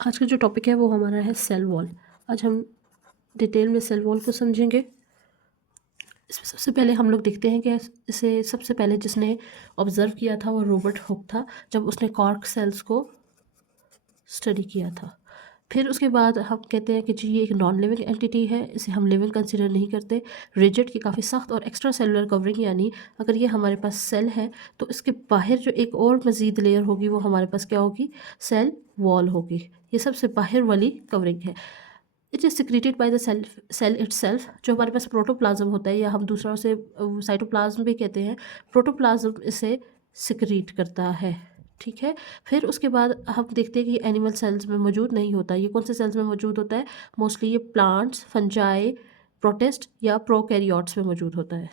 आज का जो टॉपिक है वो हमारा है सेल वॉल। आज हम डिटेल में सेल वॉल को समझेंगे। इसमें सबसे पहले हम लोग देखते हैं कि इसे सबसे पहले जिसने ऑब्ज़र्व किया था वो रॉबर्ट हुक था, जब उसने कॉर्क सेल्स को स्टडी किया था। फिर उसके बाद हम कहते हैं कि जी ये एक नॉन लिविंग एंटिटी है, इसे हम लिविंग कंसीडर नहीं करते। रिजिड की काफ़ी सख्त और एक्स्ट्रा सेलुलर कवरिंग, यानी अगर ये हमारे पास सेल है तो इसके बाहर जो एक और मज़ीद लेयर होगी वो हमारे पास क्या होगी, सेल वॉल होगी। ये सबसे बाहर वाली कवरिंग है। It is secreted by the cell itself. जो हमारे पास प्रोटोप्लाज्म होता है, या हम दूसरा उसे साइटोप्लाज्म भी कहते हैं, प्रोटोप्लाज्म इसे सिक्रीट करता है। ठीक है। फिर उसके बाद हम देखते हैं कि एनिमल सेल्स में मौजूद नहीं होता। ये कौन से सेल्स में मौजूद होता है? मोस्टली ये प्लांट्स, फंजाई, प्रोटिस्ट या प्रोकैरियोट्स में मौजूद होता है।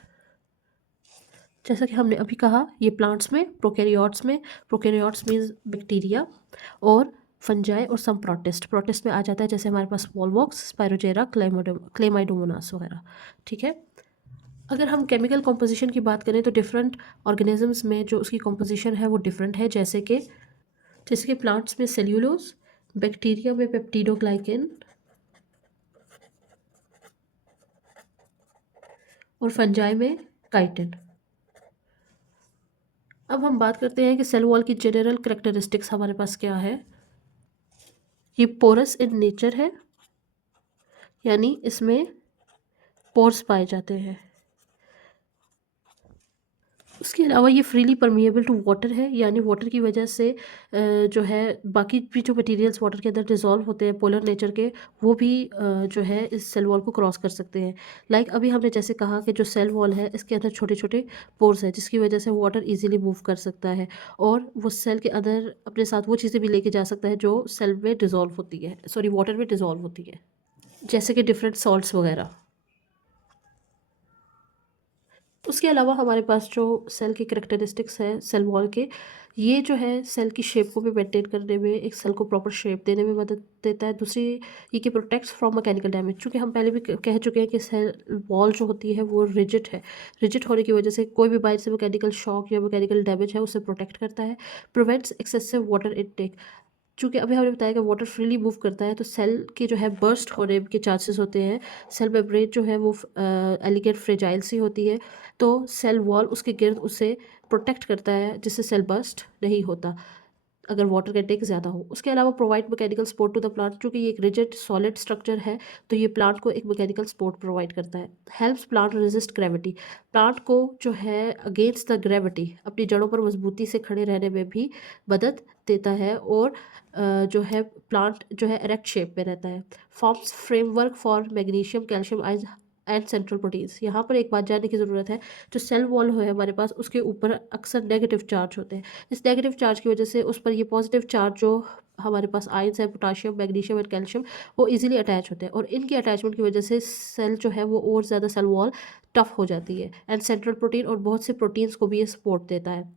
जैसा कि हमने अभी कहा, ये प्लांट्स में, प्रोकैरियोट्स मीन्स बैक्टीरिया, और फंजाई और सम प्रोटिस्ट। प्रोटिस्ट में आ जाता है जैसे हमारे पास स्मॉलवॉक्स, स्पायरोजेरा, क्लेमाइडोमोनास वगैरह। ठीक है। अगर हम केमिकल कॉम्पोजिशन की बात करें तो डिफरेंट ऑर्गेनिजम्स में जो उसकी कॉम्पोजिशन है वो डिफरेंट है। जैसे कि प्लांट्स में सेल्यूलोज, बैक्टीरिया में पेप्टिडोग्लाइकेन, और फंजाई में काइटिन। अब हम बात करते हैं कि सेल वॉल की जनरल करेक्टरिस्टिक्स हमारे पास क्या है। ये पोरस इन नेचर है, यानी इसमें पोर्स पाए जाते हैं। उसके अलावा ये फ्रीली परमिएबल टू वाटर है, यानी वाटर की वजह से जो है बाकी भी जो मटेरियल्स वाटर के अंदर डिज़ोल्व होते हैं पोलर नेचर के, वो भी जो है इस सेल वॉल को क्रॉस कर सकते हैं। लाइक अभी हमने जैसे कहा कि जो सेल वॉल है इसके अंदर छोटे छोटे पोर्स हैं, जिसकी वजह से वाटर इजीली मूव कर सकता है, और वो सेल के अंदर अपने साथ वो चीज़ें भी लेके जा सकता है जो सेल में डिज़ोल्व होती है, सॉरी वाटर में डिज़ोल्व होती है, जैसे कि डिफरेंट सॉल्ट्स वगैरह। उसके अलावा हमारे पास जो सेल की करेक्टरिस्टिक्स है सेल वॉल के, ये जो है सेल की शेप को भी मेंटेन करने में, एक सेल को प्रॉपर शेप देने में मदद देता है। दूसरी ये कि प्रोटेक्ट्स फ्रॉम मैकेनिकल डैमेज, चूँकि हम पहले भी कह चुके हैं कि सेल वॉल जो होती है वो रिजिड है। रिजिड होने की वजह से कोई भी बाहर से मैकेनिकल शॉक या मैकेनिकल डैमेज है उससे प्रोटेक्ट करता है। प्रिवेंट्स एक्सेसिव वाटर इनटेक, चूँकि अभी हमने बताया कि वाटर फ्रीली मूव करता है तो सेल के जो है बर्स्ट होने के चांसेस होते हैं। सेल मेम्ब्रेन जो है वो एलिगेट फ्रेजाइल सी होती है, तो सेल वॉल उसके गिर्द उसे प्रोटेक्ट करता है जिससे सेल बर्स्ट नहीं होता अगर वाटर का इंटेक ज़्यादा हो। उसके अलावा provide mechanical support to the plant, क्योंकि ये एक रिजिड सॉलिड स्ट्रक्चर है तो ये प्लांट को एक मैकेनिकल सपोर्ट प्रोवाइड करता है। Helps plant resist gravity, plant को जो है अगेंस्ट द ग्रेविटी अपनी जड़ों पर मजबूती से खड़े रहने में भी मदद देता है, और जो है प्लांट जो है इरेक्ट शेप में रहता है। Forms framework for magnesium, calcium ions and central proteins. यहाँ पर एक बात जानने की ज़रूरत है, जो सेल वॉल है हमारे पास उसके ऊपर अक्सर नेगेटिव चार्ज होते हैं। इस नेगेटिव चार्ज की वजह से उस पर ये पॉजिटिव चार्ज जो हमारे पास आयंस है, पोटाशियम, मैग्नीशियम और कैल्शियम, वो इजीली अटैच होते हैं, और इनकी अटैचमेंट की वजह से सेल जो है वो और ज़्यादा सेल वॉल टफ हो जाती है। एंड सेंट्रल प्रोटीन और बहुत से प्रोटीन्स को भी ये सपोर्ट देता है।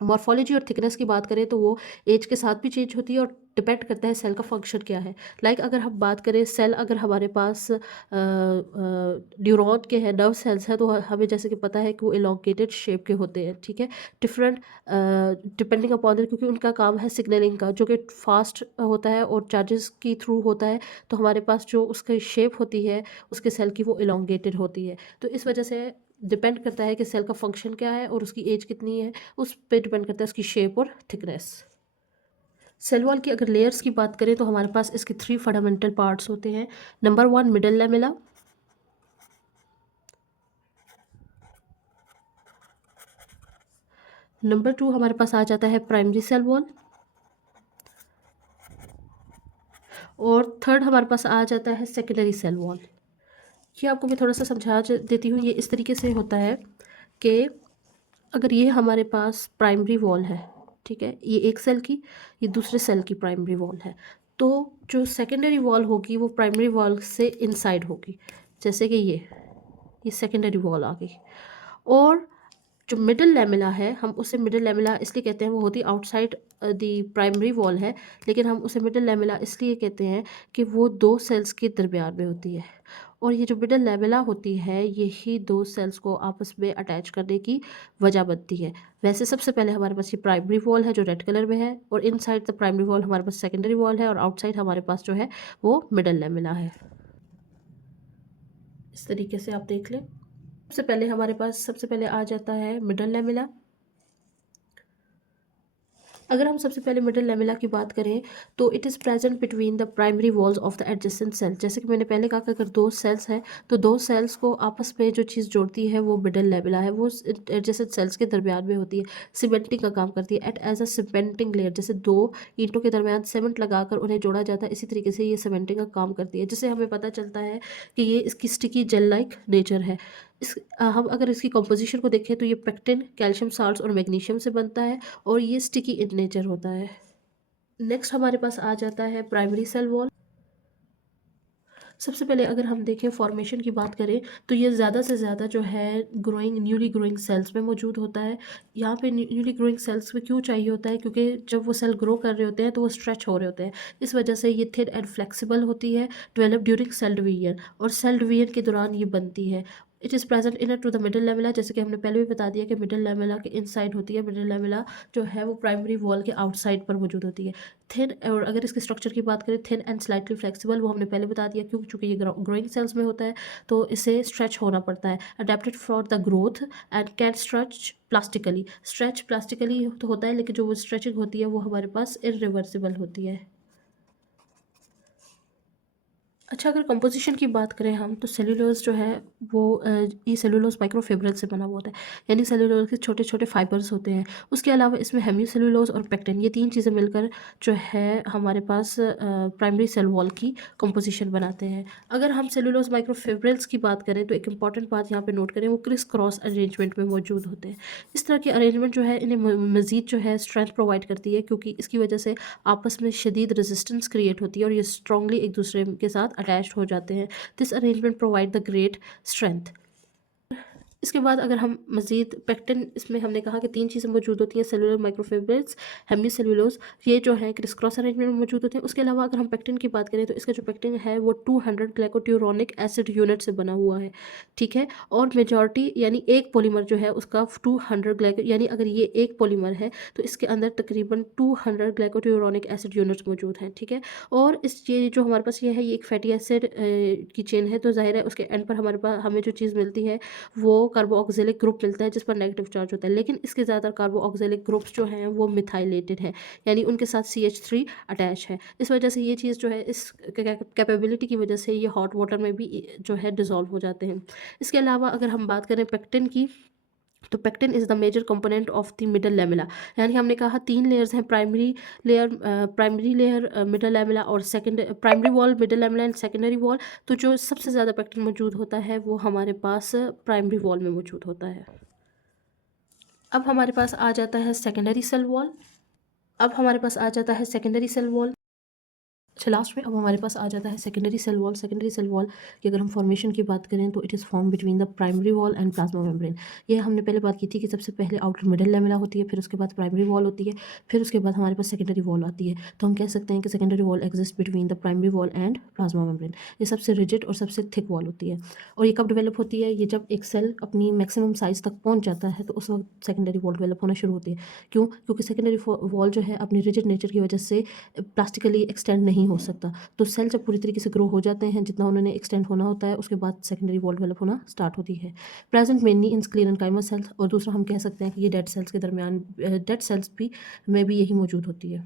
मॉर्फोलॉजी और थिकनेस की बात करें तो वो एज के साथ भी चेंज होती है और डिपेंड करता है सेल का फंक्शन क्या है। लाइक अगर हम बात करें सेल, अगर हमारे पास न्यूरॉन के हैं, नर्व सेल्स हैं, तो हमें जैसे कि पता है कि वो इलोंगेटेड शेप के होते हैं। ठीक है। डिफरेंट डिपेंडिंग अपॉन दैट, क्योंकि उनका काम है सिग्नलिंग का, जो कि फास्ट होता है और चार्जेस की थ्रू होता है, तो हमारे पास जो उसकी शेप होती है उसके सेल की वो इलोंगेटेड होती है। तो इस वजह से डिपेंड करता है कि सेल का फंक्शन क्या है और उसकी एज कितनी है, उस पे डिपेंड करता है उसकी शेप और थिकनेस। सेल वॉल की अगर लेयर्स की बात करें तो हमारे पास इसके 3 फंडामेंटल पार्ट्स होते हैं। नंबर 1 मिडल लैमेला, नंबर 2 हमारे पास आ जाता है प्राइमरी सेल वॉल, और थर्ड हमारे पास आ जाता है सेकेंडरी सेल वॉल। ये आपको मैं थोड़ा सा समझा देती हूँ। ये इस तरीके से होता है कि अगर ये हमारे पास प्राइमरी वॉल है, ठीक है, ये एक सेल की, ये दूसरे सेल की प्राइमरी वॉल है, तो जो सेकेंडरी वॉल होगी वो प्राइमरी वॉल से इनसाइड होगी। जैसे कि ये सेकेंडरी वॉल आ गई, और जो मिडल लैमेला है, हम उसे मिडल लैमेला इसलिए कहते हैं, वो होती आउटसाइड द प्राइमरी वॉल है, लेकिन हम उसे मिडल लैमेला इसलिए कहते हैं कि वो 2 सेल्स के दरमियान में होती है। और ये जो मिडल लैमेला होती है, यही 2 सेल्स को आपस में अटैच करने की वजह बनती है। वैसे सबसे पहले हमारे पास ये प्राइमरी वॉल है जो रेड कलर में है, और इनसाइड द प्राइमरी वॉल हमारे पास सेकेंडरी वॉल है, और आउटसाइड हमारे पास जो है वो मिडल लैमेला है। इस तरीके से आप देख लें। सबसे पहले आ जाता है मिडल लैमेला। अगर हम सबसे पहले मिडल लैमेला की बात करें तो it is present between the primary walls of the adjacent cell. जैसे कि मैंने पहले कहा कि अगर 2 सेल्स हैं तो 2 सेल्स को आपस में जो चीज़ जोड़ती है वो मिडल लैमेला है, वो एडजेसेंट सेल्स के दरमियान में होती है, सीमेंटिंग का काम करती है, act as a cementing layer. जैसे 2 ईंटों के दरमियान सीमेंट लगाकर उन्हें जोड़ा जाता है, इसी तरीके से ये सीमेंटिंग का काम करती है, जिससे हमें पता चलता है कि ये इसकी स्टिकी जेल लाइक नेचर है। हम अगर इसकी कंपोजिशन को देखें तो ये पेक्टिन, कैल्शियम साल्ट्स और मैग्नीशियम से बनता है, और ये स्टिकी इन नेचर होता है। नेक्स्ट हमारे पास आ जाता है प्राइमरी सेल वॉल। सबसे पहले अगर हम देखें फॉर्मेशन की बात करें तो ये ज़्यादा से ज़्यादा जो है न्यूली ग्रोइंग सेल्स में मौजूद होता है। यहाँ पे न्यूली ग्रोइंग सेल्स में क्यों चाहिए होता है, क्योंकि जब वो सेल ग्रो कर रहे होते हैं तो वो स्ट्रेच हो रहे होते हैं, इस वजह से ये थिन एंड फ्लेक्सिबल होती है, डेवलप ड्यूरिंग सेल डिवीजन, और सेल डिवीजन के दौरान ये बनती है। It is present inner to the middle lamella, जैसे कि हमने पहले भी बता दिया कि मिडल लैमेला के इनसाइड होती है। मिडल लैमेला जो है वो प्राइमरी वॉल के आउटसाइड पर मौजूद होती है। थिन, और अगर इसके स्ट्रक्चर की बात करें, थिन एंड स्लाइटली फ्लेक्सिबल, वो हमने पहले बता दिया क्यों, चूँकि ये ग्रोइंग सेल्स में होता है तो इसे स्ट्रेच होना पड़ता है। Adapted for the growth and can stretch plastically तो होता है, लेकिन जो वो स्ट्रेचिंग होती है वो हमारे पास इरिवर्सिबल होती है। अच्छा, अगर कंपोजिशन की बात करें हम तो सेल्यूलोज जो है वो ये सेल्यूलोज माइक्रोफिब्रिल से बना हुआ होता है, यानी सेल्यूलोज के छोटे छोटे फाइबर्स होते हैं। उसके अलावा इसमें हेमियोसेल्यूलोज और पेक्टिन, ये 3 चीज़ें मिलकर जो है हमारे पास प्राइमरी सेल वॉल की कंपोजिशन बनाते हैं। अगर हम सेल्यूलोज माइक्रोफिब्रिल्स की बात करें तो एक इंपॉर्टेंट बात यहाँ पे नोट करें, वो क्रिस क्रॉस अरेंजमेंट में मौजूद होते हैं। इस तरह के अरेंजमेंट जो है इन्हें मज़ीद जो है स्ट्रेंथ प्रोवाइड करती है, क्योंकि इसकी वजह से आपस में शदीद रेजिस्टेंस क्रिएट होती है और ये स्ट्रांगली एक दूसरे के साथ अटैच्ड हो जाते हैं। This arrangement provide the great strength. इसके बाद अगर हम मज़ीद पेक्टिन, इसमें हमने कहा कि 3 चीज़ें मौजूद होती हैं, सेलुलर माइक्रोफिब्रिल्स, हेमियोसेल्यूलोज, ये जो है क्रिस क्रॉस अरेंजमेंट में मौजूद होते हैं। उसके अलावा अगर हम पेक्टिन की बात करें तो इसका जो पेक्टिन है वो 200 ग्लाइकोट्यूरोनिक एसिड यूनिट से बना हुआ है, ठीक है। और मेजॉरिटी यानी एक पॉलीमर जो है उसका 200 ग्लाइको, यानी अगर ये एक पॉलीमर है तो इसके अंदर तकरीबन 200 ग्लाइकोट्यूरोनिक एसिड यूनिट्स मौजूद हैं, ठीक है। और इस ये जो हमारे पास ये है, ये एक फैटी एसिड की चेन है, तो जाहिर है उसके एंड पर हमारे पास हमें जो चीज़ मिलती है वो कार्बोक्सिलिक ग्रुप मिलता है जिस पर नेगेटिव चार्ज होता है, लेकिन इसके ज़्यादा कार्बोक्सिलिक ग्रुप्स जो हैं वो मिथाइलेटेड है, यानी उनके साथ CH3 अटैच है। इस वजह से ये चीज़ जो है, इस कैपेबिलिटी की वजह से ये हॉट वाटर में भी जो है डिज़ोल्व हो जाते हैं। इसके अलावा अगर हम बात करें पेक्टिन की, तो pectin is the major component of the middle lamella. यानी हमने कहा 3 लेयर्स हैं, प्राइमरी लेयर मिडल लैमेला, और second primary wall, middle lamella and secondary wall. तो जो सबसे ज़्यादा पेक्टिन मौजूद होता है वो हमारे पास प्राइमरी वॉल में मौजूद होता है। अब हमारे पास आ जाता है सेकेंडरी सेल वॉल। अच्छा, लास्ट में अब हमारे पास आ जाता है secondary cell wall. Secondary cell wall की अगर हम फॉर्मेशन की बात करें तो it is form between the primary wall and plasma membrane. ये हमने पहले बात की थी कि सबसे पहले आउटर मिडल लैमेला होती है, फिर उसके बाद प्राइमरी वॉल होती है, फिर उसके बाद हमारे पास सेकेंडरी वॉल आती है। तो हम कह सकते हैं कि secondary wall exist between the primary wall and plasma membrane. ये सबसे रिजिड और सबसे थिक वॉल होती है, और ये कब डेवलप होती है, ये जब एक सेल अपनी मैक्सिमम साइज़ तक पहुँच जाता है तो उस वक्त सेकेंडरी वॉल डेवलप होना शुरू होती है। क्यों? क्योंकि सेकेंडरी वॉल जो है अपनी रिजिड नेचर की वजह से प्लास्टिकली एक्सटेंड नहीं हो सकता। तो सेल जब पूरी तरीके से ग्रो हो जाते हैं, जितना उन्होंने एक्सटेंड होना होता है, उसके बाद सेकेंडरी वॉल डेवलप होना स्टार्ट होती है। Present mainly in sclerenchyma cells, और दूसरा हम कह सकते हैं कि ये डेड सेल्स के दरमियान, डेड सेल्स भी में भी यही मौजूद होती है।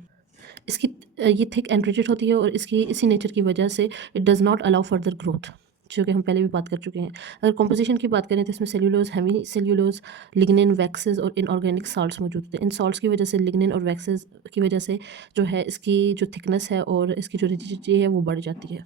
इसकी ये थिक एंड रिजिड होती है, और इसकी इसी नेचर की वजह से it does not allow further growth, जो कि हम पहले भी बात कर चुके हैं। अगर कंपोजिशन की बात करें तो इसमें cellulose, hemicellulose, lignin, waxes और इनऑर्गेनिक साल्ट्स मौजूद होते हैं। इन साल्ट्स की वजह से, लिग्निन और वैक्सेस की वजह से जो है इसकी जो थिकनेस है और इसकी जो रिजिडिटी है वो बढ़ जाती है।